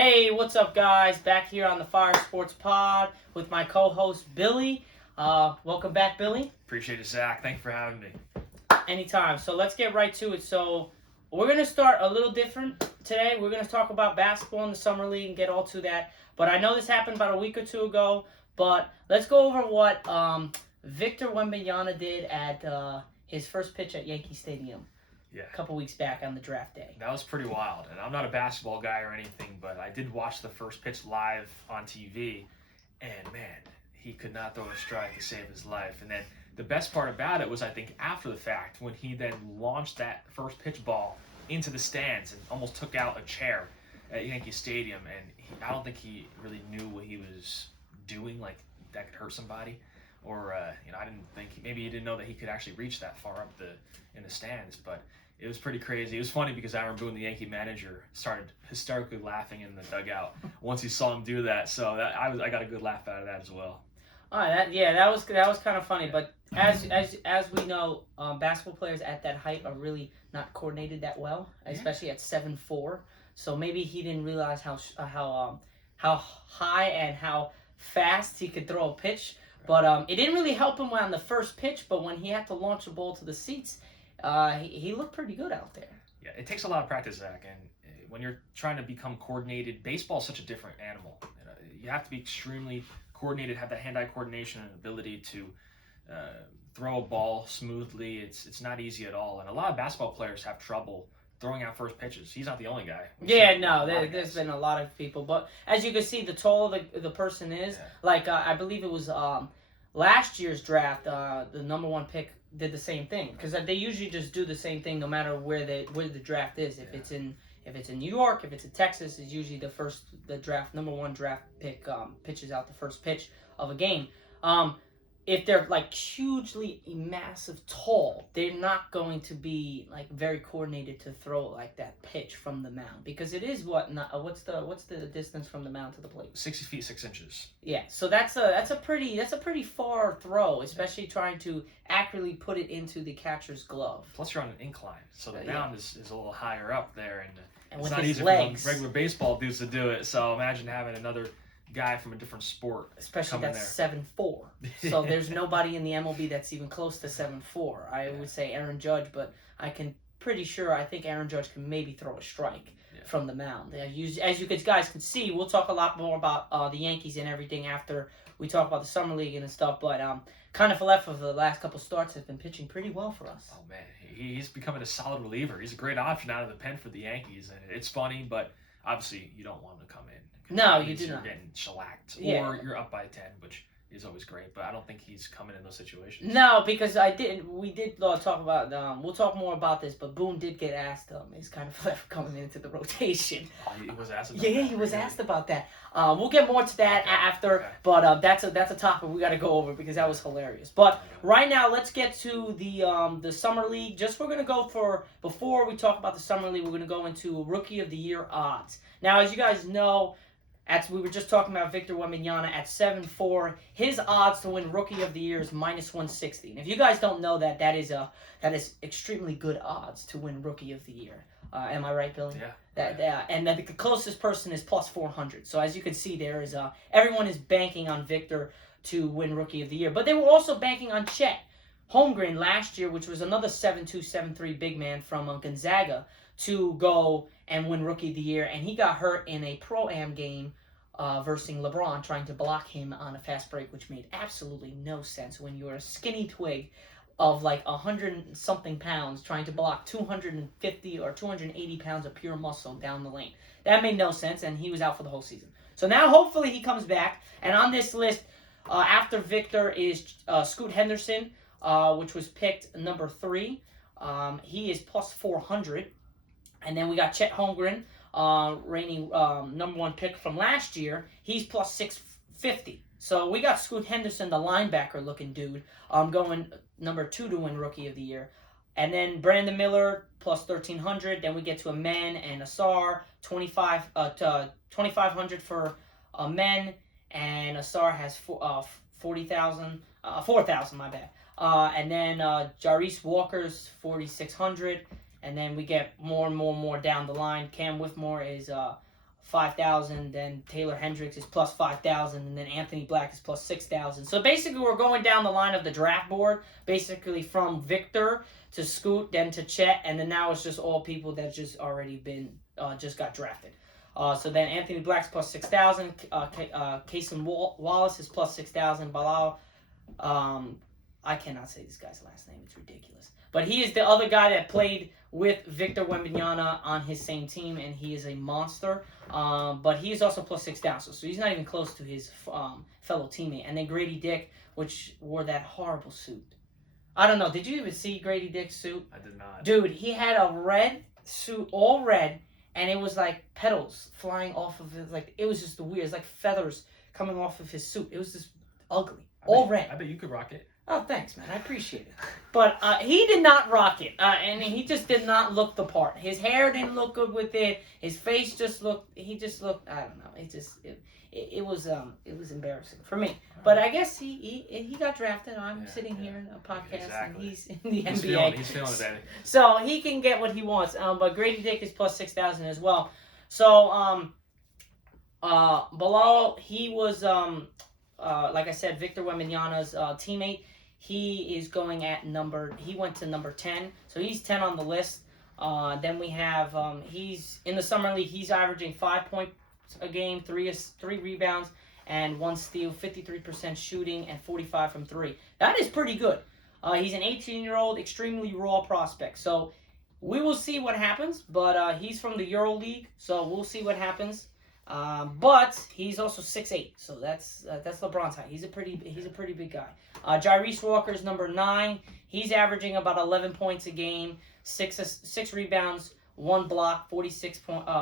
Hey, what's up, guys? Back here on the Fire Sports Pod with my co-host Billy. Welcome back, Billy. Appreciate it, Zack. Thank you for having me. Anytime. So let's get right to it. So we're going to start a little different today. We're going to talk about basketball in the Summer League and get all to that. But I know this happened about a week or two ago. But let's go over what Victor Wembanyama did at his first pitch at Yankee Stadium. Yeah. A couple weeks back on the draft day. That was pretty wild. And I'm not a basketball guy or anything, but I did watch the first pitch live on TV. And, man, he could not throw a strike to save his life. And then the best part about it was, I think, after the fact, when he then launched that first pitch ball into the stands and almost took out a chair at Yankee Stadium. And I don't think he really knew what he was doing, like that could hurt somebody. Or, I didn't think, maybe he didn't know that he could actually reach that far up in the stands. But it was pretty crazy. It was funny because Aaron Boone, the Yankee manager, started hysterically laughing in the dugout once he saw him do that. So I got a good laugh out of that as well. All right, that was kind of funny. But as we know, basketball players at that height are really not coordinated that well, especially at 7'4". So maybe he didn't realize how high and how fast he could throw a pitch. But it didn't really help him on the first pitch. But when he had to launch the ball to the seats, he looked pretty good out there. Yeah, it takes a lot of practice, Zack. And when you're trying to become coordinated, baseball is such a different animal. You have to be extremely coordinated, have that hand-eye coordination and ability to throw a ball smoothly. It's not easy at all. And a lot of basketball players have trouble throwing out first pitches. He's not the only guy. There's been a lot of people. But as you can see, the taller the person is, I believe it was last year's draft, the number one pick did the same thing, because they usually just do the same thing no matter where the draft is. If it's in New York, if it's in Texas, it's usually the number one draft pick pitches out the first pitch of a game. If they're like hugely massive tall, they're not going to be like very coordinated to throw like that pitch from the mound, because it is what's the distance from the mound to the plate? 60 feet 6 inches. Yeah, so that's a pretty far throw, especially trying to accurately put it into the catcher's glove. Plus you're on an incline, so the mound is a little higher up there, and it's with not his easy legs. for regular baseball dudes to do it. So imagine having another guy from a different sport, especially that's 7'4". So there's nobody in the MLB that's even close to 7'4". I would say Aaron Judge, but I think Aaron Judge can maybe throw a strike from the mound. As you guys can see, we'll talk a lot more about the Yankees and everything after we talk about the Summer League and stuff. But kind of left for the last couple starts has been pitching pretty well for us. Oh man, he's becoming a solid reliever. He's a great option out of the pen for the Yankees, and it's funny, but obviously you don't want him to come in. No, you do not. You're getting shellacked, or you're up by 10, which is always great. But I don't think he's coming in those situations. No, because we did talk about. We'll talk more about this, but Boone did get asked. He's kind of left coming into the rotation. Oh, he was asked about that. He was asked about that. We'll get more to that after. Okay. But that's a topic we got to go over because that was hilarious. But right now, let's get to the Summer League. We're gonna go before we talk about the Summer League, we're gonna go into Rookie of the Year odds. Now, as you guys know, we were just talking about Victor Wembanyama at 7'4". His odds to win Rookie of the Year is -160. And if you guys don't know that is extremely good odds to win Rookie of the Year. Am I right, Billy? Yeah. And the closest person is +400. So as you can see, there is everyone is banking on Victor to win Rookie of the Year. But they were also banking on Chet Holmgren last year, which was another 7'2", 7'3" big man from Gonzaga, to go and win Rookie of the Year, and he got hurt in a Pro-Am game versus LeBron, trying to block him on a fast break, which made absolutely no sense when you're a skinny twig of like 100-something pounds trying to block 250 or 280 pounds of pure muscle down the lane. That made no sense, and he was out for the whole season. So now hopefully he comes back, and on this list, after Victor is Scoot Henderson, which was picked number 3. He is +400. And then we got Chet Holmgren, reigning number 1 pick from last year. He's +650. So we got Scoot Henderson, the linebacker-looking dude, going number 2 to win Rookie of the Year. And then Brandon Miller, +1,300. Then we get to Amen and Asar, 2,500 for men. And Asar has 4,000, my bad. And then Jarvis Walker's 4,600. And then we get more and more down the line. Cam Whitmore is 5,000. Then Taylor Hendricks is plus 5,000, and then Anthony Black is plus 6,000. So basically, we're going down the line of the draft board, basically from Victor to Scoot, then to Chet, and then now it's just all people that just already been just got drafted. So then Anthony Black's plus 6,000. Kason Wallace is plus 6,000. Bilal, I cannot say this guy's last name. It's ridiculous. But he is the other guy that played with Victor Wembanyama on his same team, and he is a monster. But he is also plus 6,000, so he's not even close to his fellow teammate. And then Grady Dick, which wore that horrible suit. I don't know. Did you even see Grady Dick's suit? I did not. Dude, he had a red suit, all red, and it was like petals flying off of it. Like, it was just weird. It's like feathers coming off of his suit. It was just ugly. Red. I bet you could rock it. Oh, thanks, man. I appreciate it. But he did not rock it. And he just did not look the part. His hair didn't look good with it. His face just looked, I don't know. It was embarrassing for me. But I guess he got drafted. I'm sitting here in a podcast, exactly. and he's in the NBA. He's feeling it, baby. So he can get what he wants. But Grady Dick is plus 6,000 as well. So Bilal, he was like I said, Victor Wembanyama's teammate. He is going at he went to number 10, so he's 10 on the list. Then we have, he's in the summer league, he's averaging 5 points a game, 3 rebounds, and 1 steal, 53% shooting, and 45 from 3. That is pretty good. He's an 18-year-old, extremely raw prospect. So we will see what happens, but he's from the Euro League, so we'll see what happens. But he's also 6'8", so that's LeBron's height. He's a pretty big guy. Jyrese Walker's number 9. He's averaging about 11 points a game, 6 rebounds, 1 block, 46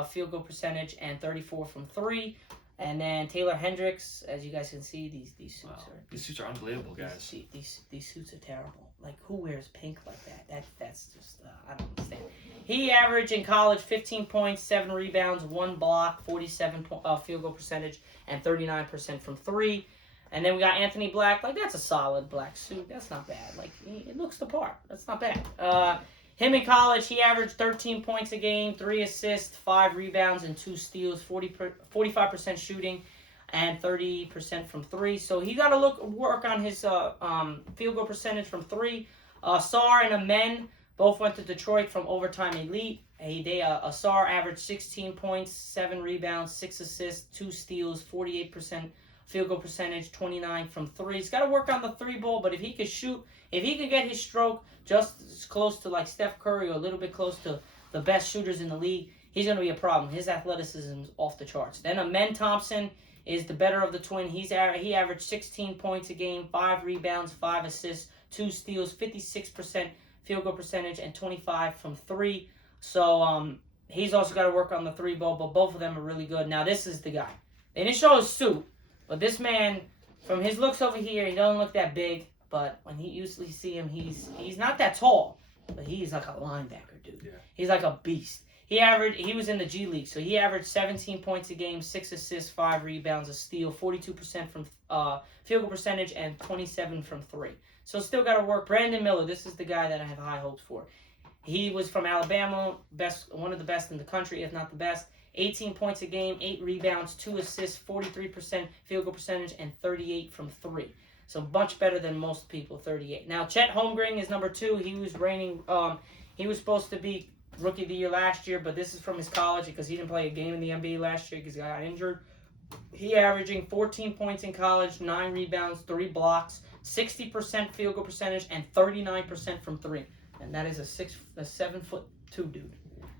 field goal percentage, and 34 from 3. And then Taylor Hendricks, as you guys can see, these suits These suits are unbelievable, guys. These suits are terrible. Like, who wears pink like that? That's just I don't understand. He averaged in college 15 points, 7 rebounds, 1 block, 47 field goal percentage, and 39% from 3. And then we got Anthony Black. Like, that's a solid black suit. That's not bad. Like, it looks the part. That's not bad. Him in college, he averaged 13 points a game, 3 assists, 5 rebounds, and 2 steals, 45% shooting, and 30% from 3. So he got to work on his field goal percentage from 3. Sar and Amen both went to Detroit from Overtime Elite. Sar averaged 16 points, 7 rebounds, 6 assists, 2 steals, 48% field goal percentage, 29 from 3. He's got to work on the 3-ball, but if he could shoot, if he could get his stroke just as close to like Steph Curry or a little bit close to the best shooters in the league, he's going to be a problem. His athleticism is off the charts. Then Amen Thompson is the better of the twin. He averaged 16 points a game, 5 rebounds, 5 assists, 2 steals, 56% field goal percentage, and 25 from 3. So he's also got to work on the 3-ball, but both of them are really good. Now, this is the guy. They didn't show his suit, but this man, from his looks over here, he doesn't look that big. But when you usually see him, he's not that tall, but he's like a linebacker, dude. Yeah. He's like a beast. He was in the G League, so he averaged 17 points a game, 6 assists, 5 rebounds, a steal, 42% from field goal percentage, and 27 from 3. So still got to work. Brandon Miller, this is the guy that I have high hopes for. He was from Alabama, one of the best in the country, if not the best. 18 points a game, 8 rebounds, 2 assists, 43% field goal percentage, and 38 from 3. So much better than most people, 38. Now, Chet Holmgren is number 2. He was supposed to be Rookie of the Year last year, but this is from his college because he didn't play a game in the NBA last year because he got injured. He averaging 14 points in college, 9 rebounds, 3 blocks, 60% field goal percentage, and 39% from 3. And that is a 7'2" dude.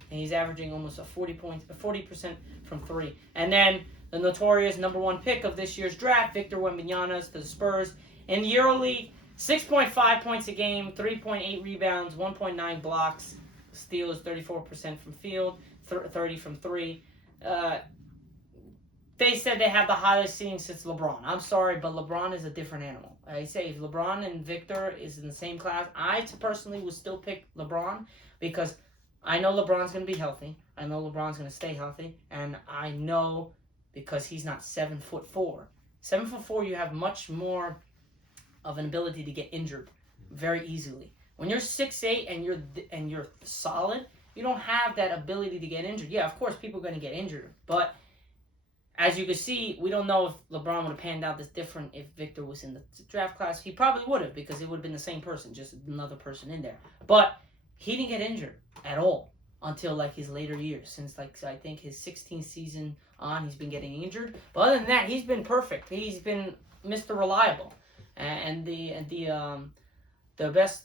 And he's averaging almost 40% from 3. And then the notorious number 1 pick of this year's draft, Victor Wembanyama to the Spurs. In the EuroLeague, 6.5 points a game, 3.8 rebounds, 1.9 blocks, steals, 34% from field, 30 from 3. They said they have the highest ceiling since LeBron. I'm sorry, but LeBron is a different animal. I say if LeBron and Victor is in the same class, I personally would still pick LeBron because I know LeBron's going to be healthy. I know LeBron's going to stay healthy. And I know because he's not 7'4". 7'4", you have much more of an ability to get injured very easily. When you're 6'8" and you're solid, you don't have that ability to get injured. Yeah, of course, people are going to get injured, but as you can see, we don't know if LeBron would have panned out this different if Victor was in the draft class. He probably would have, because it would have been the same person, just another person in there. But he didn't get injured at all until like his later years. Since like I think his 16th season on, he's been getting injured. But other than that, he's been perfect. He's been Mr. Reliable, and the best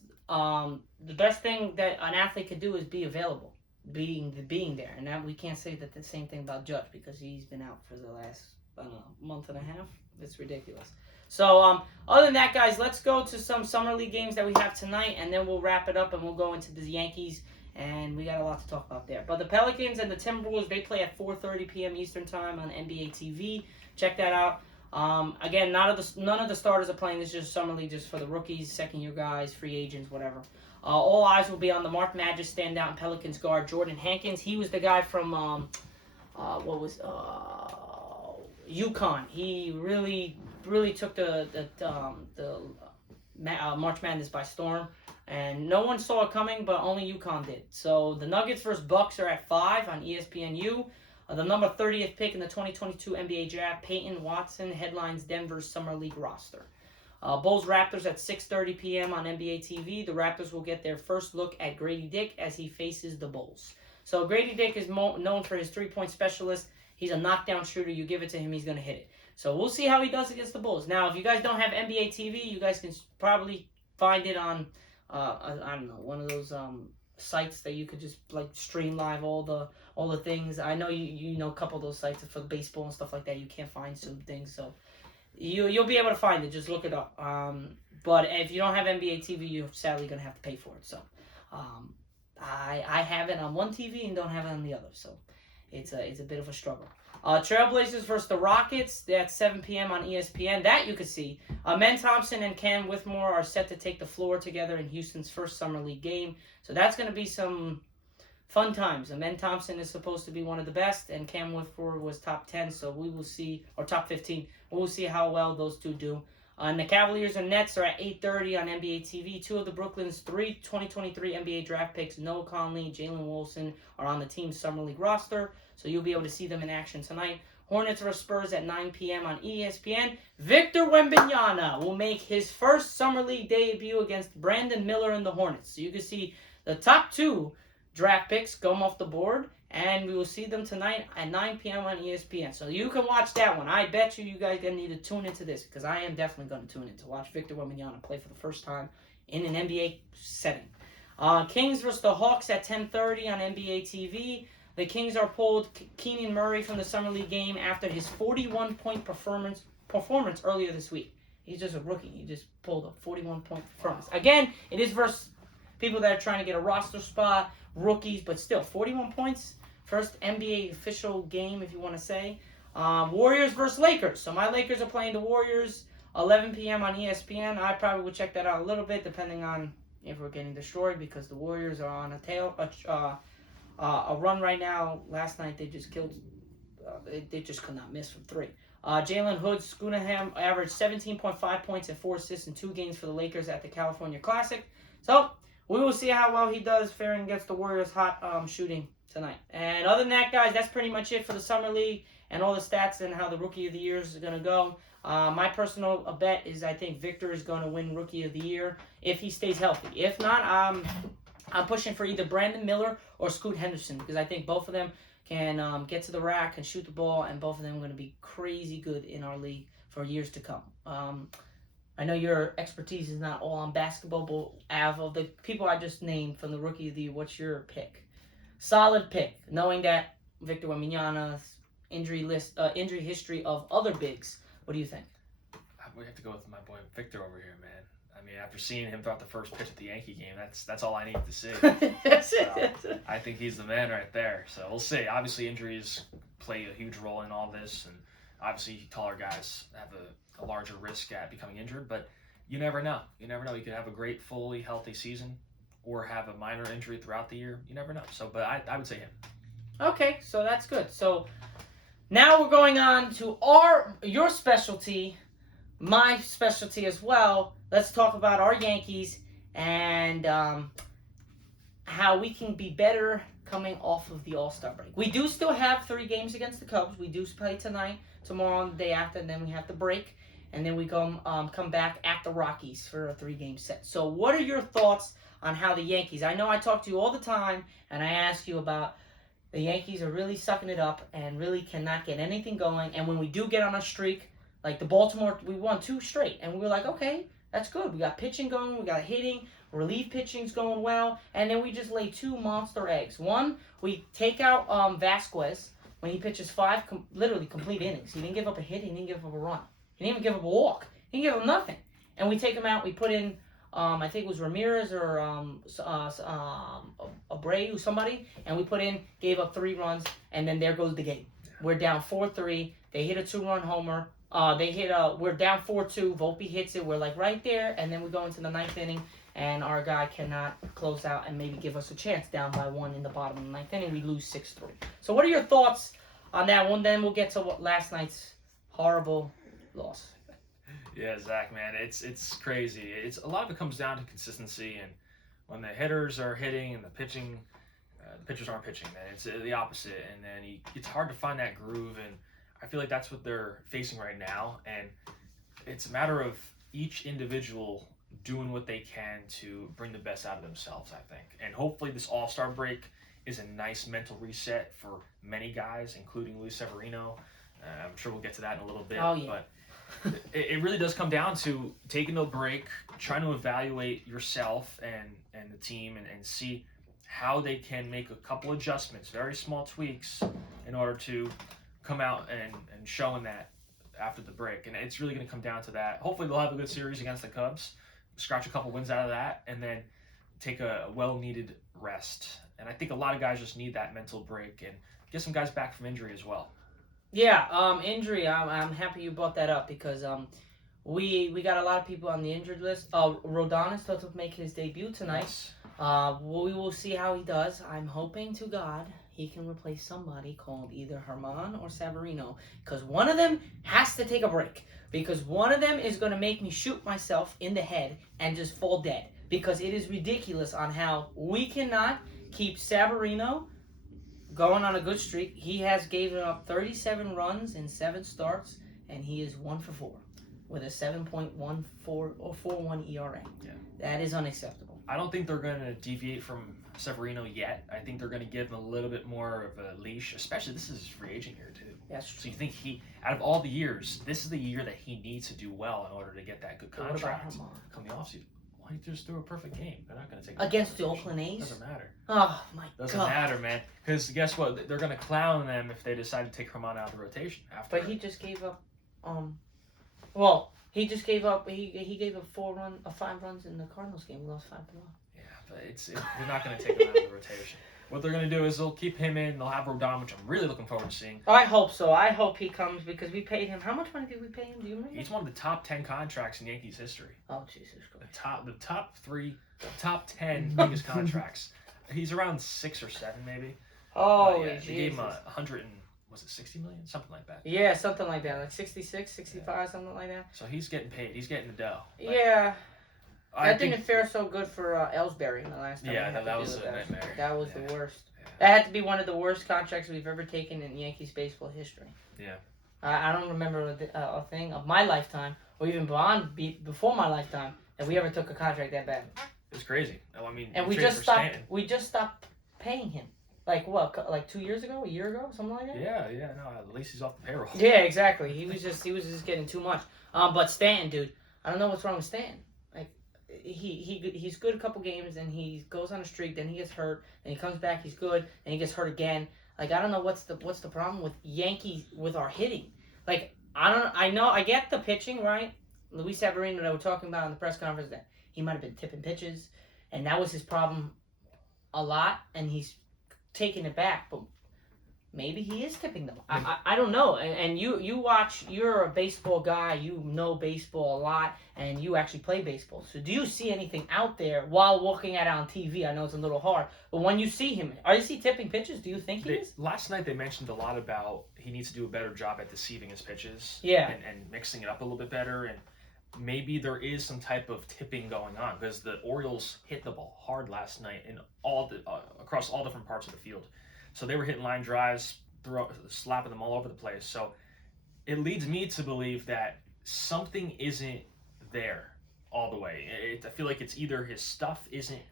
thing that an athlete could do is be available, being there. And that we can't say that the same thing about Judge, because he's been out for the last, I don't know, month and a half. It's ridiculous. So other than that, guys, let's go to some summer league games that we have tonight, and then we'll wrap it up and we'll go into the Yankees, and we got a lot to talk about there. But the Pelicans and the Timberwolves, they play at 4:30 p.m. Eastern time on NBA TV. Check that out. Again, none of the starters are playing. This is just summer league, just for the rookies, second-year guys, free agents, whatever. All eyes will be on the Mark Magic standout and Pelicans guard Jordan Hankins. He was the guy from UConn. He really took the March Madness by storm, and no one saw it coming, but only UConn did. So the Nuggets versus Bucks are at 5 on ESPNU. The number 30th pick in the 2022 NBA Draft, Peyton Watson, headlines Denver's Summer League roster. Bulls Raptors at 6:30 p.m. on NBA TV. The Raptors will get their first look at Grady Dick as he faces the Bulls. So Grady Dick is known for his three-point specialist. He's a knockdown shooter. You give it to him, he's going to hit it. So we'll see how he does against the Bulls. Now, if you guys don't have NBA TV, you guys can probably find it on, I don't know, one of those sites that you could just like stream live all the things. I know you know a couple of those sites for baseball and stuff like that. You can't find some things, so you'll be able to find it. Just look it up. But if you don't have NBA TV, you're sadly gonna have to pay for it. So I have it on one TV and don't have it on the other, so it's a bit of a struggle. Trailblazers versus the Rockets. That's 7 p.m. on ESPN. That you could see. Men Thompson and Cam Whitmore are set to take the floor together in Houston's first summer league game. So that's going to be some fun times. Men Thompson is supposed to be one of the best, and Cam Whitmore was top 10. So we will see, or top 15. We will see how well those two do. And the Cavaliers and Nets are at 8:30 on NBA TV. Two of the Brooklyn's 2023 NBA draft picks, Noah Conley, Jalen Wilson, are on the team's summer league roster. So you'll be able to see them in action tonight. Hornets vs. Spurs at 9 p.m. on ESPN. Victor Wembanyama will make his first summer league debut against Brandon Miller and the Hornets. So you can see the top two draft picks come off the board, and we will see them tonight at 9 p.m. on ESPN. So you can watch that one. I bet you guys are going to need to tune into this, because I am definitely going to tune in to watch Victor Wembanyama play for the first time in an NBA setting. Kings vs. the Hawks at 10:30 on NBA TV. The Kings are pulled Keenan Murray from the Summer League game after his 41-point performance earlier this week. He's just a rookie. He just pulled a 41-point performance. Again, it is versus people that are trying to get a roster spot, rookies, but still, 41 points. First NBA official game, if you want to say. Warriors versus Lakers. So my Lakers are playing the Warriors, 11 p.m. on ESPN. I probably would check that out a little bit, depending on if we're getting destroyed, because the Warriors are on a run right now. Last night they just killed. They just could not miss from 3. Jalen Hood-Schoonerham averaged 17.5 points and 4 assists in 2 games for the Lakers at the California Classic. So we will see how well he does faring against the Warriors' hot shooting tonight. And other than that, guys, that's pretty much it for the Summer League and all the stats and how the Rookie of the Year is going to go. My personal bet is I think Victor is going to win Rookie of the Year if he stays healthy. If not, I'm pushing for either Brandon Miller or Scoot Henderson, because I think both of them can get to the rack and shoot the ball, and both of them are going to be crazy good in our league for years to come. I know your expertise is not all on basketball, but out of the people I just named from the Rookie of the Year, what's your pick? Solid pick, knowing that Victor Wembanyama's injury history of other bigs. What do you think? We have to go with my boy Victor over here, man. I mean, after seeing him throughout the first pitch at the Yankee game, that's all I need to see. That's it. I think he's the man right there. So we'll see. Obviously, injuries play a huge role in all this, and obviously, taller guys have a larger risk at becoming injured. But you never know. You never know. You could have a great, fully healthy season, or have a minor injury throughout the year. You never know. So, but I would say him. Okay, so that's good. So now we're going on to your specialty, my specialty as well. Let's talk about our Yankees and how we can be better coming off of the All Star break. We do still have 3 games against the Cubs. We do play tonight, tomorrow, and the day after, and then we have the break. And then we come back at the Rockies for a 3-game set. So what are your thoughts on how the Yankees... I know I talk to you all the time, and I ask you about the Yankees are really sucking it up and really cannot get anything going. And when we do get on a streak, like the Baltimore, we won 2 straight. And we were like, okay, that's good. We got pitching going, we got hitting, relief pitching's going well. And then we just lay 2 monster eggs. One, we take out Vasquez when he pitches 5 literally complete innings. He didn't give up a hit, he didn't give up a run. He didn't even give up a walk. He didn't give up nothing. And we take him out. We put in, I think it was Ramirez or Abreu, somebody. And we gave up 3 runs. And then there goes the game. We're down 4-3. They hit a 2-run homer. We're down 4-2. Volpe hits it. We're like right there. And then we go into the 9th inning. And our guy cannot close out and maybe give us a chance down by 1 in the bottom of the 9th inning. We lose 6-3. So what are your thoughts on that one? Then we'll get to last night's horrible loss. Yeah, Zach, man, it's crazy. It's a lot of it comes down to consistency, and when the hitters are hitting and the pitchers aren't pitching, man, it's the opposite. And then it's hard to find that groove, and I feel like that's what they're facing right now. And it's a matter of each individual doing what they can to bring the best out of themselves, I think. And hopefully this All-Star break is a nice mental reset for many guys, including Luis Severino. I'm sure we'll get to that in a little bit. Oh, yeah. But it really does come down to taking a break, trying to evaluate yourself and the team and see how they can make a couple adjustments, very small tweaks, in order to come out and showing that after the break. And it's really going to come down to that. Hopefully they'll have a good series against the Cubs, scratch a couple wins out of that, and then take a well-needed rest. And I think a lot of guys just need that mental break and get some guys back from injury as well. Yeah, injury. I'm happy you brought that up because we got a lot of people on the injured list. Rodon is supposed to make his debut tonight. Yes. We will see how he does. I'm hoping to God he can replace somebody called either Herman or Severino, because one of them has to take a break, because one of them is going to make me shoot myself in the head and just fall dead, because it is ridiculous on how we cannot keep Severino going on a good streak. He has given up 37 runs in 7 starts, and he is 1 for 4 with a 7.14 or 4.1 ERA. Yeah. That is unacceptable. I don't think they're going to deviate from Severino yet. I think they're going to give him a little bit more of a leash, especially this is his free agent year too. That's So you think out of all the years, this is the year that he needs to do well in order to get that good What about contract Herman? come the offseason. Well, he just threw a perfect game. They're not going to take Against the Oakland A's? Doesn't matter. Oh, my Doesn't God. matter, man. Because guess what? They're going to clown them if they decide to take Herman out of the rotation after. But he just gave up, he just gave up, he gave up 5 runs in the Cardinals game. We lost 5-1. Yeah, but they're not going to take him out of the rotation. What they're going to do is they'll keep him in. They'll have Rodon, which I'm really looking forward to seeing. I hope so. I hope he comes because we paid him. How much money did we pay him? Do you remember? He's one of the top 10 contracts in Yankees history. Oh, Jesus Christ. The top 10 biggest contracts. He's around 6 or 7 maybe. Oh, yeah, Jesus. they gave him 100 and was it 60 million? Something like that. Yeah, something like that. Like 66, 65, something like that. So he's getting paid. He's getting the dough. But Yeah. I That think didn't fare so good for Ellsbury the last time. Yeah, we had that to was deal with a nightmare. That was Yeah. the worst. Yeah. That had to be one of the worst contracts we've ever taken in Yankees baseball history. Yeah. I don't remember a thing of my lifetime, or even before my lifetime, that we ever took a contract that bad. It's crazy. I mean, And we just stopped paying him. Like what? Like 2 years ago, a year ago, something like that. Yeah. No, at least he's off the payroll. Yeah, exactly. He was just getting too much. But Stanton, dude, I don't know what's wrong with Stanton. Like he's good a couple games, and he goes on a streak, then he gets hurt, and he comes back, he's good, and he gets hurt again. Like I don't know what's the problem with Yankees with our hitting. Like I get the pitching, right? Luis Severino that we're talking about in the press conference, that he might have been tipping pitches, and that was his problem a lot, and he's taking it back, but maybe he is tipping them. I don't know. And you watch, you're a baseball guy, you know baseball a lot, and you actually play baseball. So do you see anything out there while looking at it on TV? I know it's a little hard, but when you see him, is he tipping pitches? Do you think he is? Last night they mentioned a lot about he needs to do a better job at deceiving his pitches. Yeah. And mixing it up a little bit better. And maybe there is some type of tipping going on because the Orioles hit the ball hard last night in across all different parts of the field. So they were hitting line drives, slapping them all over the place. So it leads me to believe that something isn't there all the way. I feel like it's either his stuff isn't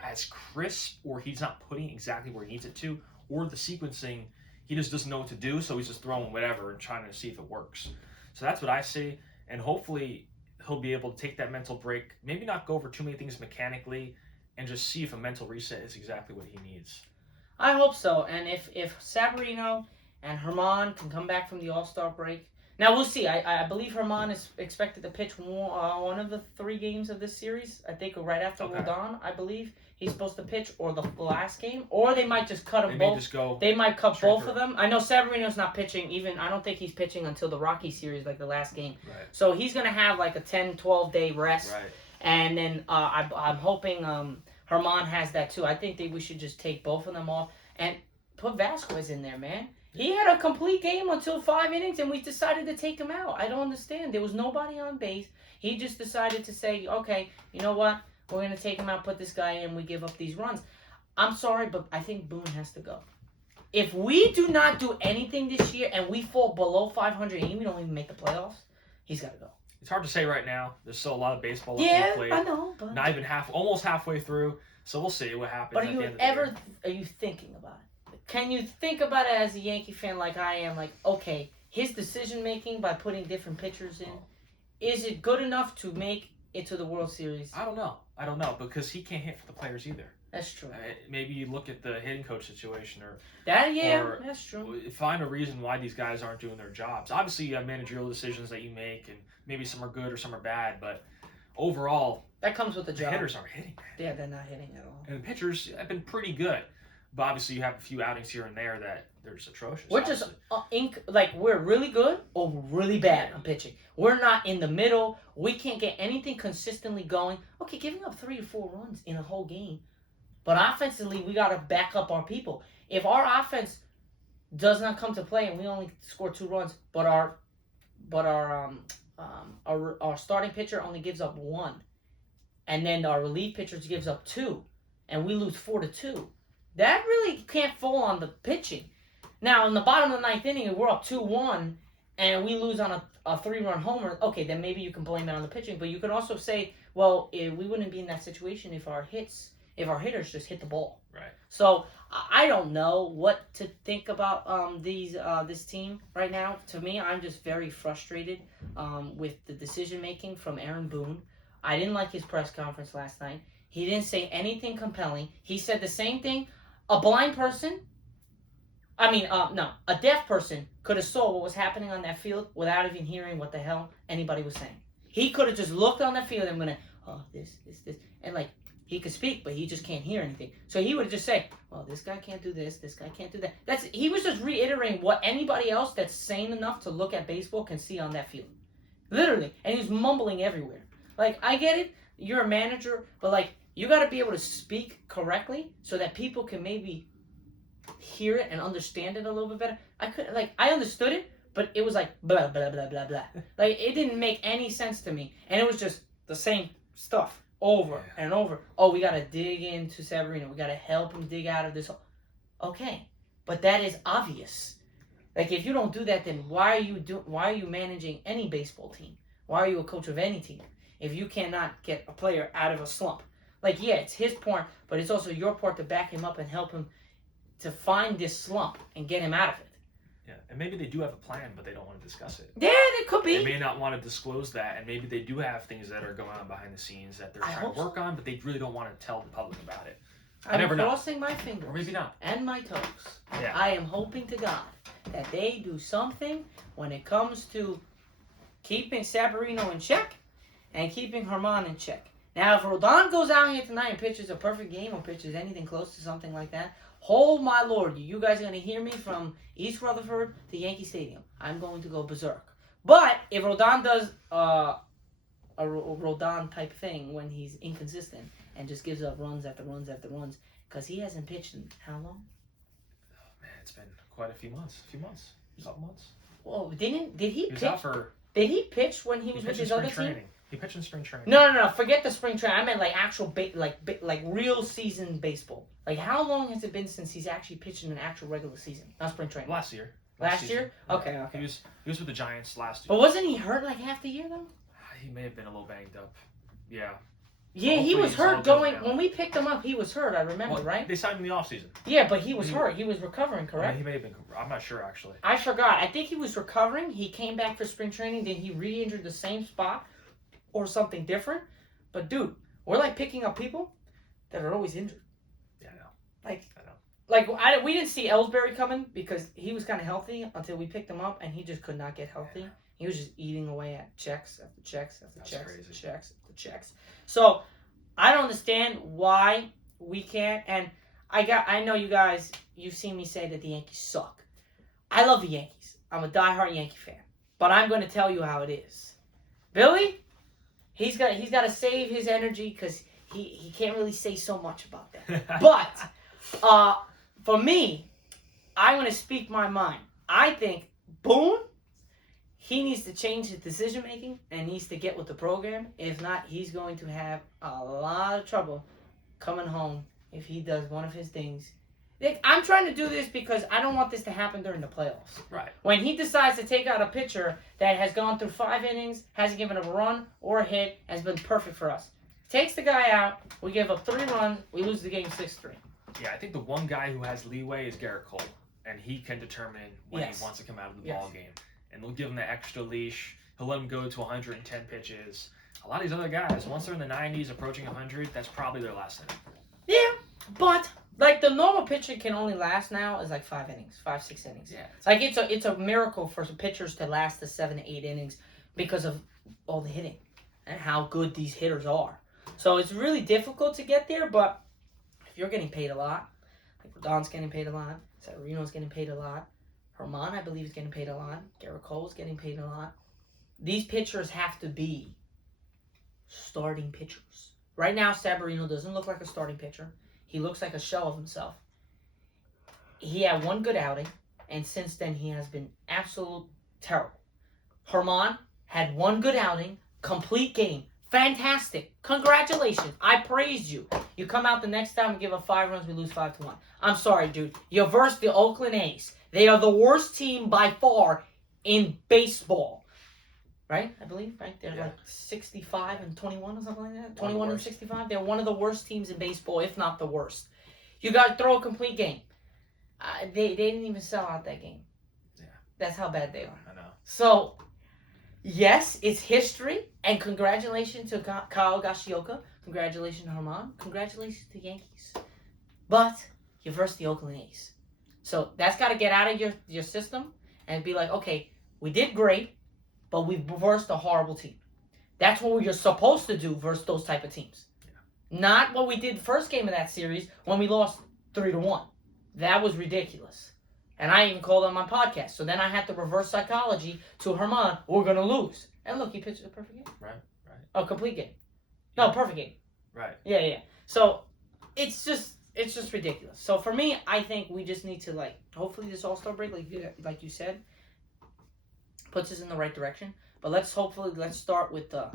as crisp, or he's not putting exactly where he needs it to, or the sequencing, he just doesn't know what to do, so he's just throwing whatever and trying to see if it works. So that's what I see, and hopefully he'll be able to take that mental break, maybe not go over too many things mechanically, and just see if a mental reset is exactly what he needs. I hope so, and if Severino and Herman can come back from the All Star break. Now, we'll see. I believe Herman is expected to pitch one of the 3 games of this series. I think right after Rodon, I believe. He's supposed to pitch, or the last game. Or they might just cut them both. They might cut both of them. I know Severino's not pitching. I don't think he's pitching until the Rocky series, like the last game. Right. So he's going to have like a 10, 12-day rest. Right. And then I'm hoping Herman has that too. I think that we should just take both of them off and put Vasquez in there, man. He had a complete game until 5 innings, and we decided to take him out. I don't understand. There was nobody on base. He just decided to say, okay, you know what? We're going to take him out, put this guy in, we give up these runs. I'm sorry, but I think Boone has to go. If we do not do anything this year and we fall below 500 and we don't even make the playoffs, he's got to go. It's hard to say right now. There's still a lot of baseball left to be played. I know. But... Not even almost halfway through. So we'll see what happens. But are you thinking about it? Can you think about it as a Yankee fan like I am? Like, okay, his decision making by putting different pitchers in, is it good enough to make it to the World Series? I don't know because he can't hit for the players either. That's true. Maybe you look at the hitting coach situation, or that's true. Find a reason why these guys aren't doing their jobs. Obviously, you have managerial decisions that you make, and maybe some are good or some are bad, but overall, that comes with the job. Hitters aren't hitting, man. Yeah, they're not hitting at all. And the pitchers have been pretty good, but obviously you have a few outings here and there that they're just atrocious. We're just we're really good or really bad on pitching. We're not in the middle. We can't get anything consistently going. Okay, giving up 3 or 4 runs in a whole game, but offensively we got to back up our people. If our offense does not come to play and we only score 2 runs, but our starting pitcher only gives up 1, and then our relief pitcher gives up 2, and we lose 4-2, that really can't fall on the pitching. Now, in the bottom of the 9th inning, if we're up 2-1 and we lose on a 3-run homer, okay, then maybe you can blame it on the pitching. But you could also say, well, we wouldn't be in that situation if our hitters just hit the ball. Right. So I don't know what to think about this team right now. To me, I'm just very frustrated with the decision making from Aaron Boone. I didn't like his press conference last night. He didn't say anything compelling. He said the same thing. A deaf person could have saw what was happening on that field without even hearing what the hell anybody was saying. He could have just looked on that field and went, this. And he could speak, but he just can't hear anything. So he would just say, well, this guy can't do this guy can't do that. He was just reiterating what anybody else that's sane enough to look at baseball can see on that field. Literally. And he was mumbling everywhere. I get it. You're a manager, but you got to be able to speak correctly so that people can maybe hear it and understand it a little bit better. I understood it, but it was blah blah blah blah blah. It didn't make any sense to me, and it was just the same stuff over and over. Oh, we got to dig into Severino. We got to help him dig out of this. Okay, but that is obvious. If you don't do that, then why are you managing any baseball team? Why are you a coach of any team if you cannot get a player out of a slump? It's his part, but it's also your part to back him up and help him to find this slump and get him out of it. Yeah, and maybe they do have a plan, but they don't want to discuss it. Yeah, it could be. They may not want to disclose that, and maybe they do have things that are going on behind the scenes that they're trying to work on, but they really don't want to tell the public about it. I'm crossing my fingers. Or maybe not. And my toes. Yeah. I am hoping to God that they do something when it comes to keeping Severino in check and keeping Herman in check. Now, if Rodon goes out here tonight and pitches a perfect game or pitches anything close to something like that, oh my Lord, you guys are going to hear me from East Rutherford to Yankee Stadium. I'm going to go berserk. But if Rodon does a Rodon type thing when he's inconsistent and just gives up runs after runs after runs, because he hasn't pitched in how long? Oh, man, it's been quite a few months. A couple months. Well, did he pitch? He was out for Did he pitch when he was with his other team? Training. He pitched in spring training. No. Forget the spring training. I meant like actual, like real season baseball. Like how long has it been since he's actually pitched in an actual regular season? Not spring training. Last year. Last year? Okay. He was with the Giants last year. But wasn't he hurt like half the year though? He may have been a little banged up. Yeah. Yeah, he was hurt going when we picked him up. He was hurt. I remember, right? They signed him in the offseason. Yeah, but he was hurt. He was recovering, correct? He may have been. I'm not sure actually. I forgot. I think he was recovering. He came back for spring training. Then he re-injured the same spot or something different. But dude, we're like picking up people that are always injured. Yeah, I know. We didn't see Ellsbury coming because he was kind of healthy until we picked him up, and he just could not get healthy. Yeah. He was just eating away at checks after checks after checks after checks after checks. So I don't understand why we can't. And I know you guys. You've seen me say that the Yankees suck. I love the Yankees. I'm a diehard Yankee fan. But I'm going to tell you how it is. Billy, he's got to save his energy because he can't really say so much about that. But for me, I'm going to speak my mind. I think Boone, he needs to change his decision making and needs to get with the program. If not, he's going to have a lot of trouble coming home if he does one of his things. I'm trying to do this because I don't want this to happen during the playoffs. Right. When he decides to take out a pitcher that has gone through 5 innings, hasn't given up a run or a hit, has been perfect for us. Takes the guy out, we give up 3 runs, we lose the game 6-3. Yeah, I think the one guy who has leeway is Garrett Cole, and he can determine when he wants to come out of the ball game. And they'll give him the extra leash. He'll let him go to 110 pitches. A lot of these other guys, once they're in the 90s, approaching 100, that's probably their last inning. Yeah, but like the normal pitcher can only last now is like 5 innings, 5-6 innings. Yeah, like it's a miracle for pitchers to last the 7 to 8 innings because of all the hitting and how good these hitters are. So it's really difficult to get there, but if you're getting paid a lot, like Rodon's getting paid a lot, Severino's getting paid a lot, Herman, I believe, is getting paid a lot, Garrett Cole's getting paid a lot. These pitchers have to be starting pitchers. Right now, Severino doesn't look like a starting pitcher. He looks like a shell of himself. He had 1 good outing, and since then he has been absolute terrible. Herman had 1 good outing, complete game. Fantastic. Congratulations. I praised you. You come out the next time and give up 5 runs, we lose 5-1. I'm sorry, dude. You versed the Oakland A's. They are the worst team by far in baseball. Right? I believe, right? They're like 65 and 21 or something like that. 21 and 65. They're one of the worst teams in baseball, if not the worst. You got to throw a complete game. They didn't even sell out that game. Yeah. That's how bad they are. I know. So, yes, it's history. And congratulations to Kyle Gashioka. Congratulations to Herman. Congratulations to the Yankees. But you versed the Oakland A's. So that's got to get out of your system and be like, okay, we did great, but we versed a horrible team. That's what you're supposed to do versus those type of teams. Yeah. Not what we did first game of that series when we lost 3-1. That was ridiculous. And I even called on my podcast. So then I had to reverse psychology to Herman. We're going to lose. And look, he pitched a perfect game. Right. Oh, complete game. No, perfect game. Right. Yeah. So it's just ridiculous. So for me, I think we just need to hopefully this All-Star break, like you said, puts us in the right direction. But let's start with the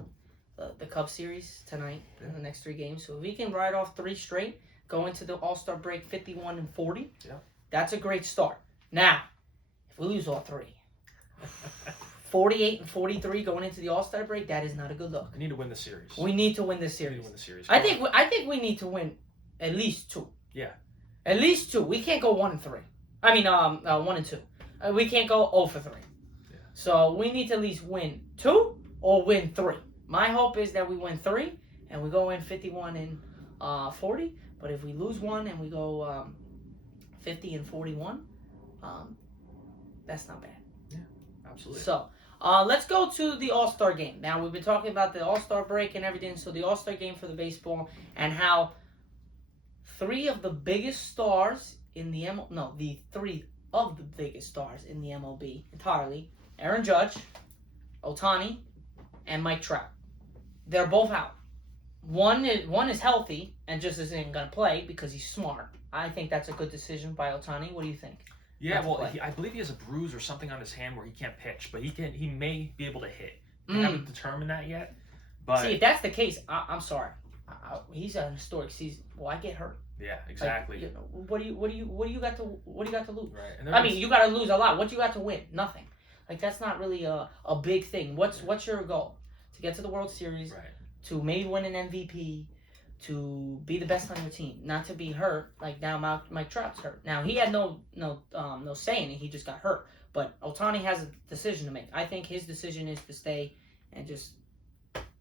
Cubs series tonight in the next 3 games. So if we can ride off 3 straight, go into the All-Star break 51-40, that's a great start. Now, if we lose all 3, 48-43 going into the All-Star break, that is not a good look. We need to win the series. We need to win this series. We need to win the series. I think we need to win at least 2. Yeah. At least 2. We can't go 1-3. I mean, 1-2. We can't go 0-3. Yeah. So we need to at least win 2 or win 3. My hope is that we win 3 and we go in 51-40. But if we lose 1 and we go 50-41, that's not bad. Yeah, absolutely. So let's go to the All-Star game. Now, we've been talking about the All-Star break and everything. So the All-Star game for the baseball and how 3 of the biggest stars in the the 3 of the biggest stars in the MLB entirely, Aaron Judge, Ohtani, and Mike Trout. They're both out. One is healthy and just isn't going to play because he's smart. I think that's a good decision by Ohtani. What do you think? Yeah, well, I believe he has a bruise or something on his hand where he can't pitch, but he may be able to hit. They haven't determined that yet. But see, if that's the case, I'm sorry. He's a historic season. Well, I get hurt. Yeah, exactly. Like, you know, what do you got to lose? Right. I mean, you got to lose a lot. What do you got to win? Nothing. Like, that's not really a big thing. What's your goal? To get to the World Series, right. To maybe win an MVP, to be the best on your team, not to be hurt. Like now, Mike Trout's hurt. Now he had no say in it. He just got hurt. But Ohtani has a decision to make. I think his decision is to stay and just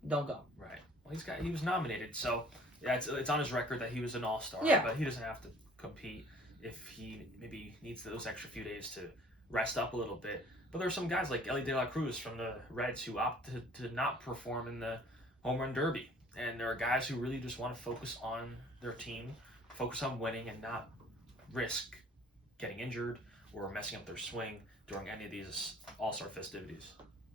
don't go. Right. Well, he was nominated, so yeah, it's on his record that he was an All Star. Yeah. But he doesn't have to compete if he maybe needs those extra few days to rest up a little bit. But there are some guys like Elly De La Cruz from the Reds who opt to not perform in the Home Run Derby. And there are guys who really just want to focus on their team, focus on winning, and not risk getting injured or messing up their swing during any of these All-Star festivities.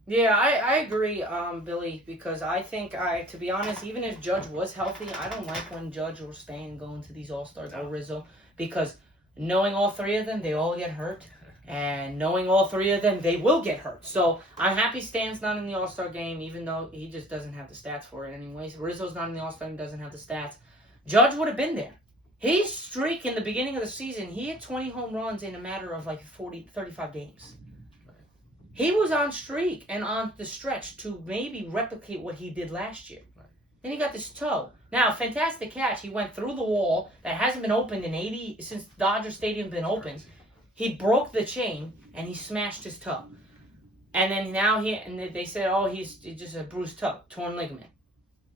Yeah, I agree, Billy, because I think, to be honest, even if Judge was healthy, I don't like when Judge or Stan go into these All-Stars or Rizzo, because knowing all three of them, they all get hurt. And knowing all three of them, they will get hurt. So I'm happy Stan's not in the All-Star game, even though he just doesn't have the stats for it anyways. Rizzo's not in the All-Star game, doesn't have the stats. Judge would have been there. His streak in the beginning of the season, he had 20 home runs in a matter of like 35 games. He was on streak and on the stretch to maybe replicate what he did last year. Right. Then he got this toe. Now, fantastic catch. He went through the wall that hasn't been opened since Dodger Stadium been opened. He broke the chain and he smashed his toe. And then now they said, oh, he's just a bruised toe, torn ligament.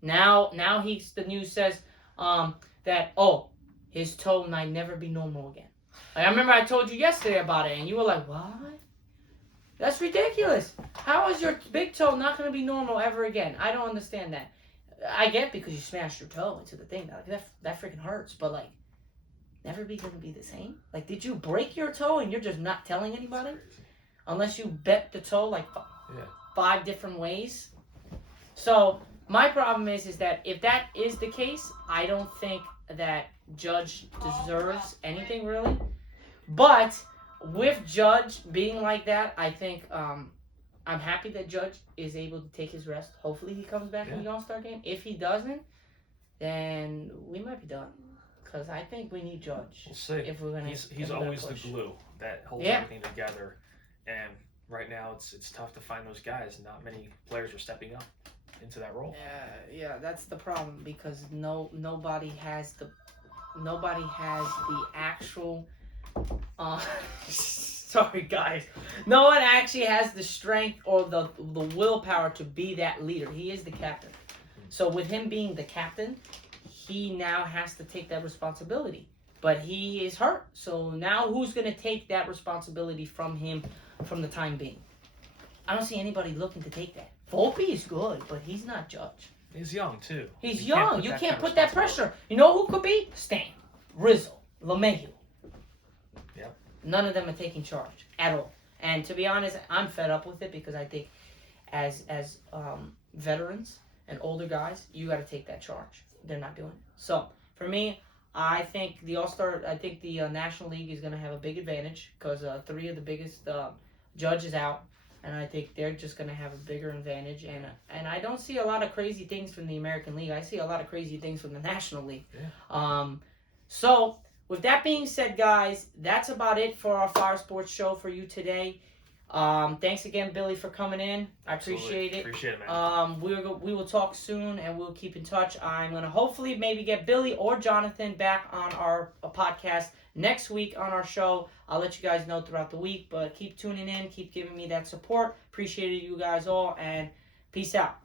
Now the news says that, oh, his toe might never be normal again. Like, I remember I told you yesterday about it and you were like, what? That's ridiculous. How is your big toe not going to be normal ever again? I don't understand that. I get because you smashed your toe into the thing. Like, that freaking hurts. But, like, never be going to be the same? Like, did you break your toe and you're just not telling anybody? Unless you bet the toe, like, 5 different ways. So, my problem is that if that is the case, I don't think that Judge deserves anything, really. But with Judge being like that, I think I'm happy that Judge is able to take his rest. Hopefully he comes back in the All-Star game. If he doesn't, then we might be done. Because I think we need Judge. We'll see. If we're gonna, he's always the glue that holds everything together. And right now it's tough to find those guys. Not many players are stepping up into that role. Yeah, that's the problem because nobody has the actual. Sorry, guys. No one actually has the strength or the willpower to be that leader. He is the captain. So with him being the captain, he now has to take that responsibility. But he is hurt. So now who's going to take that responsibility from him from the time being? I don't see anybody looking to take that. Volpe is good, but he's not Judge. He's young, too. He's young. You can't put that pressure. You know who could be? Stan, Rizzo, LeMahieu. Yep. None of them are taking charge at all. And to be honest, I'm fed up with it because I think as veterans and older guys, you got to take that charge. They're not doing it. So, for me, I think the All-Star, the National League is going to have a big advantage because 3 of the biggest judges out. And I think they're just going to have a bigger advantage. And I don't see a lot of crazy things from the American League. I see a lot of crazy things from the National League. Yeah. So, with that being said, guys, that's about it for our Fire Sports show for you today. Thanks again, Billy, for coming in. I appreciate it. Appreciate it, man. We will talk soon, and we'll keep in touch. I'm going to hopefully maybe get Billy or Jonathan back on our podcast next week on our show. I'll let you guys know throughout the week, but keep tuning in. Keep giving me that support. Appreciate you guys all, and peace out.